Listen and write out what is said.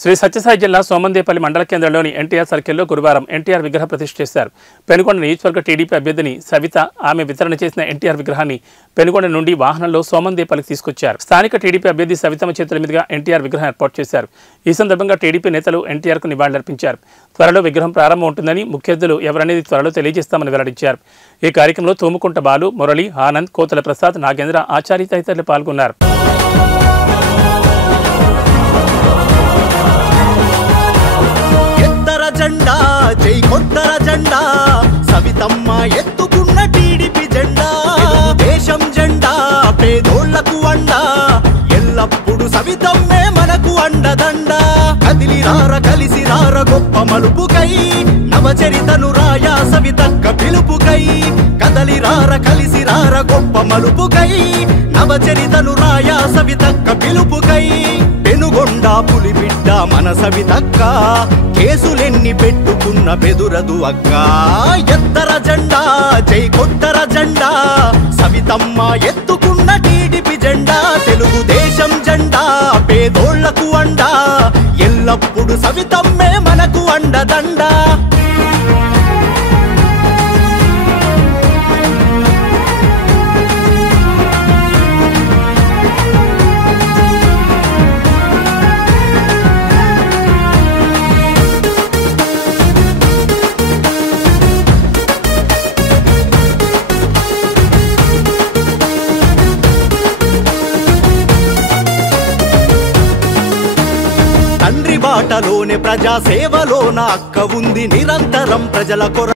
శ్రీ సత్యసాయి జిల్లా సోమందేపల్లి మండల కేంద్రంలోని ఎన్టీఆర్ సర్కిల్లో గురువారం ఎన్టీఆర్ విగ్రహ ప్రతిష్ఠ చేశారు. పెనుగొండ నియోజకవర్గ టీడీపీ అభ్యర్థిని సవిత ఆమె వితరణ చేసిన ఎన్టీఆర్ విగ్రహాన్ని పెనుగొండ నుండి వాహనంలో సోమందేపల్లికి తీసుకొచ్చారు. స్థానిక టీడీపీ అభ్యర్థి సవితమ్మ చేతుల మీదుగా ఎన్టీఆర్ విగ్రహం ఏర్పాటు చేశారు. ఈ సందర్భంగా టీడీపీ నేతలు ఎన్టీఆర్కు నివాళులర్పించారు. త్వరలో విగ్రహం ప్రారంభం ఉంటుందని, ముఖ్యోద్యులు ఎవరనేది త్వరలో తెలియజేస్తామని వెల్లడించారు. ఈ కార్యక్రమంలో తోముకుంట బాలు, మురళి, ఆనంద్, కోతల ప్రసాద్, నాగేంద్ర, ఆచార్య తదితరులు పాల్గొన్నారు. జై కొత్తర జెండా సవితమ్మ ఎత్తుకున్న టీడీపీ జెండా, దేశం జెండా పేదోళ్లకు అండా, ఎల్లప్పుడు సవితమ్మే మనకు అండదండ. కదిలిరార కలిసిరార గొప్ప మలుపుకై, నవచరితను రాయా సవితక్క పిలుపుకై. కదలిరార కలిసిరార గొప్ప మలుపుకై, నవచరితను రాయా సవితక్క పిలుపుకై. పెనుగొండ పులిబిడ్డ మన సవితక్క, కేసులెన్ని పెట్టుకున్న బెదురదు అక్క. ఎత్తర జెండా జై కొత్తర జెండా సవితమ్మ ఎత్తుకున్న టీడీపీ జెండా, తెలుగుదేశం జెండా పేదోళ్లకు అండా, ఎల్లప్పుడు సవితమ్మే మనకు అండదండ. తండ్రి బాటలోనే ప్రజా సేవలోన అక్క ఉంది, నిరంతరం ప్రజల కొర